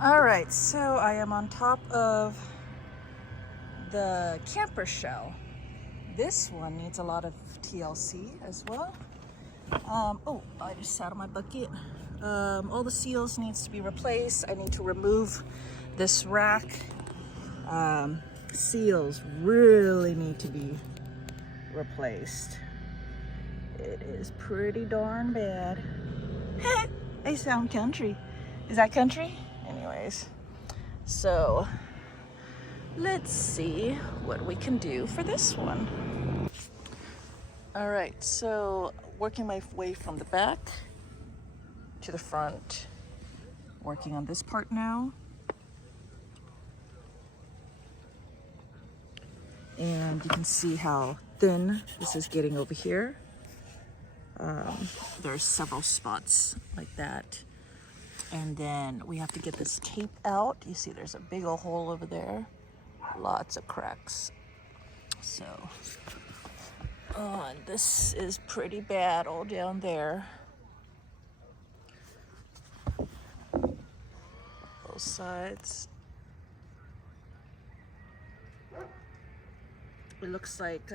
All right, so I am on top of the camper shell. This one needs a lot of TLC as well. Oh, I just sat on my bucket. All the seals needs to be replaced. I need to remove this rack. Seals really need to be replaced. It is pretty darn bad. I sound country. Is that country? Anyways, so let's see what we can do for this one. All right, so working my way from the back to the front, working on this part now. And you can see how thin this is getting over here. There are several spots like that. And then we have to get this tape out. You see there's a big old hole over there. Lots of cracks. So, and this is pretty bad all down there. Both sides. It looks like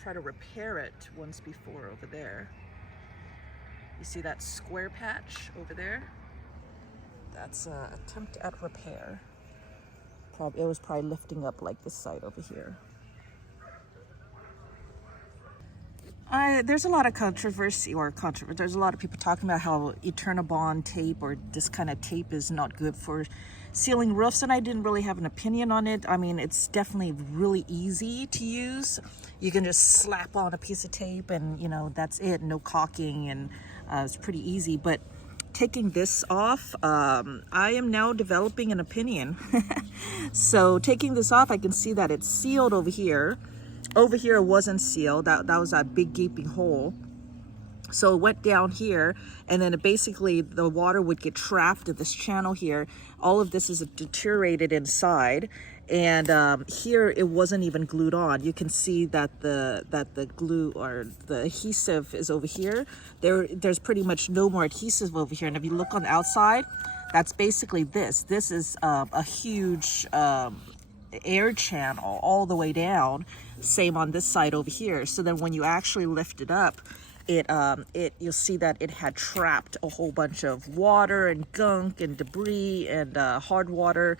try to repair it once before over there. You see that square patch over there? That's an attempt at repair. It was probably lifting up like this side over here. There's a lot of controversy, there's a lot of people talking about how Eternabond tape or this kind of tape is not good for sealing roofs, and I didn't really have an opinion on it. I mean, it's definitely really easy to use. You can just slap on a piece of tape and, you know, that's it, no caulking, and it's pretty easy. But taking this off, I am now developing an opinion. So taking this off, I can see that it's sealed over here. Over here it wasn't sealed. That was a big gaping hole. So it went down here, and then basically the water would get trapped in this channel here. All of this is deteriorated inside, and here it wasn't even glued on. You can see that the glue or the adhesive is over here. There's pretty much no more adhesive over here. And if you look on the outside, that's basically this. This is a huge air channel all the way down. Same on this side over here. So then when you actually lift it up, you'll see that it had trapped a whole bunch of water and gunk and debris and hard water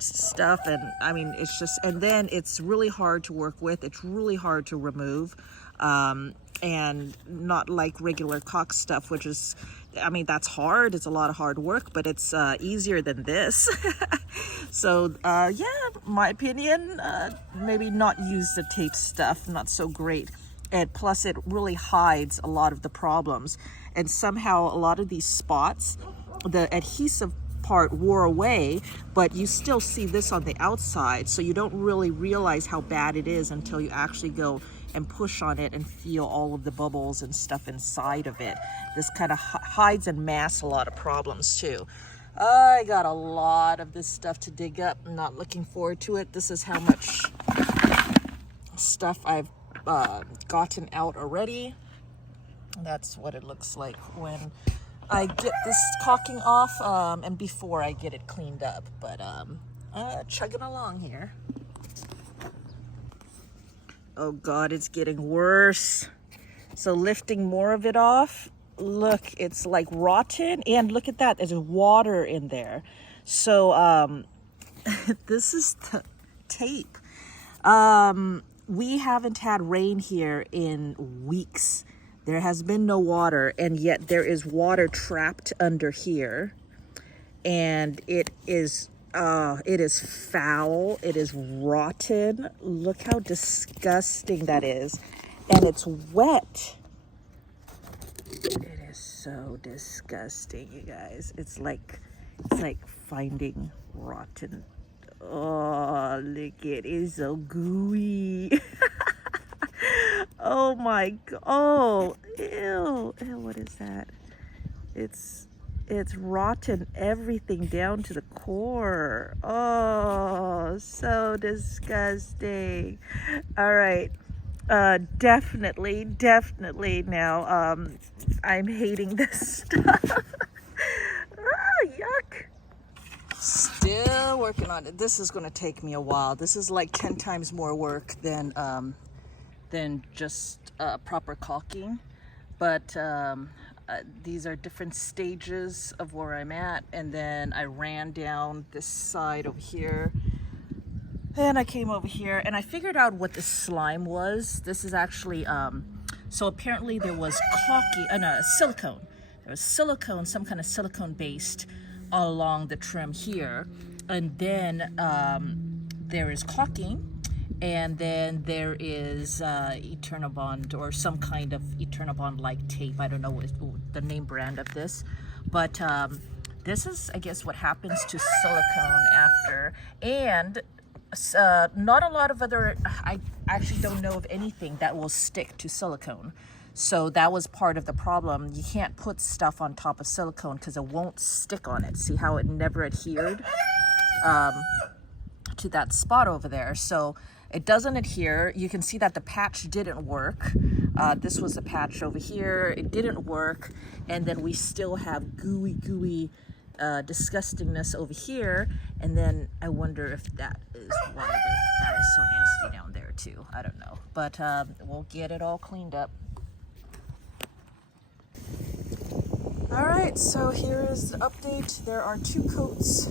stuff. And I mean, it's just, and then it's really hard to work with. It's really hard to remove, and not like regular caulk stuff, which is, I mean, that's hard. It's a lot of hard work, but it's easier than this. So yeah, my opinion, maybe not use the tape stuff, not so great. And plus it really hides a lot of the problems. And somehow a lot of these spots, the adhesive part wore away, but you still see this on the outside. So you don't really realize how bad it is until you actually go and push on it and feel all of the bubbles and stuff inside of it. This kind of hides and masks a lot of problems too. I got a lot of this stuff to dig up. I'm not looking forward to it. This is how much stuff I've gotten out already. That's what it looks like when I get this caulking off, and before I get it cleaned up. But chugging along here. Oh God, it's getting worse. So lifting more of it off, look, it's like rotten, and look at that, there's water in there. So this is the tape. We haven't had rain here in weeks. There has been no water, and yet there is water trapped under here. And it is foul. It is rotten. Look how disgusting that is. And it's wet. It is so disgusting, you guys. It's like finding rotten. Oh, look, it is so gooey. Oh my God. Oh, ew. Ew, what is that? It's rotten everything down to the core. Oh, so disgusting. All right. Definitely now, I'm hating this stuff. Ah, yuck. working on it. This is going to take me a while. This is like 10 times more work than just proper caulking. But these are different stages of where I'm at. And then I ran down this side over here. And I came over here and I figured out what the slime was. This is actually, so apparently there was caulking, no, silicone. There was silicone, some kind of silicone based along the trim here. And then there is caulking. And then there is Eternabond or some kind of Eternabond-like tape. I don't know what the name brand of this. But this is, I guess, what happens to silicone after. And not a lot of other, I actually don't know of anything that will stick to silicone. So that was part of the problem. You can't put stuff on top of silicone because it won't stick on it. See how it never adhered to that spot over there. So it doesn't adhere. You can see that the patch didn't work. This was the patch over here. It didn't work. And then we still have gooey disgustingness over here. And then I wonder if that is why that is so nasty down there too. I don't know. But we'll get it all cleaned up. All right, so here is the update. There are 2 coats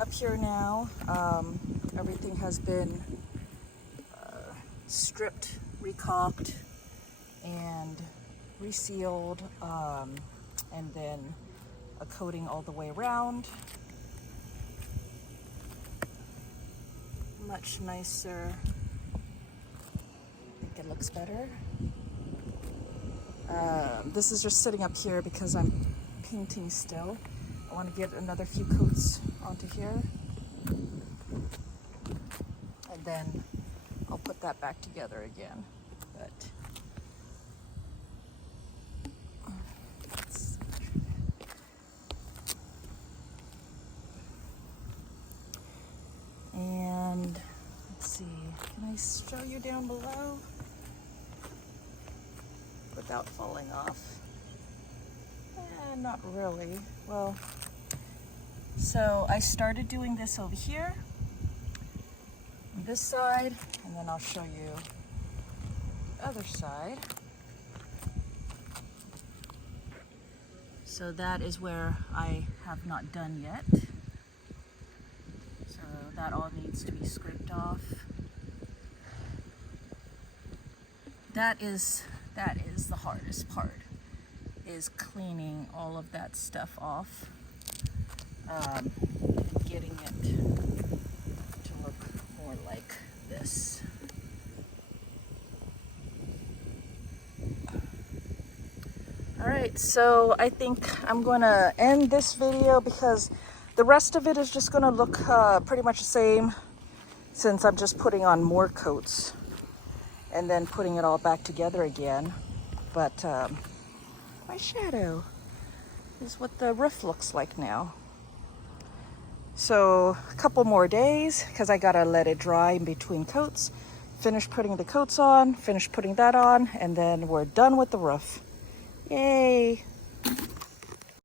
up here now. Everything has been stripped, recaulked, and resealed, and then a coating all the way around. Much nicer. I think it looks better. This is just sitting up here because I'm painting still. I want to get another few coats onto here. And then I'll put that back together again. But and let's see, can I show you down below without falling off? Not really. Well, so I started doing this over here on this side, and then I'll show you the other side. So that is where I have not done yet. So that all needs to be scraped off. That is the hardest part, is cleaning all of that stuff off, and getting it to look more like this. All right, so I think I'm going to end this video because the rest of it is just going to look pretty much the same, since I'm just putting on more coats and then putting it all back together again. But my shadow is what the roof looks like now. So a couple more days, because I gotta let it dry in between coats, finish putting the coats on, finish putting that on, and then we're done with the roof. Yay!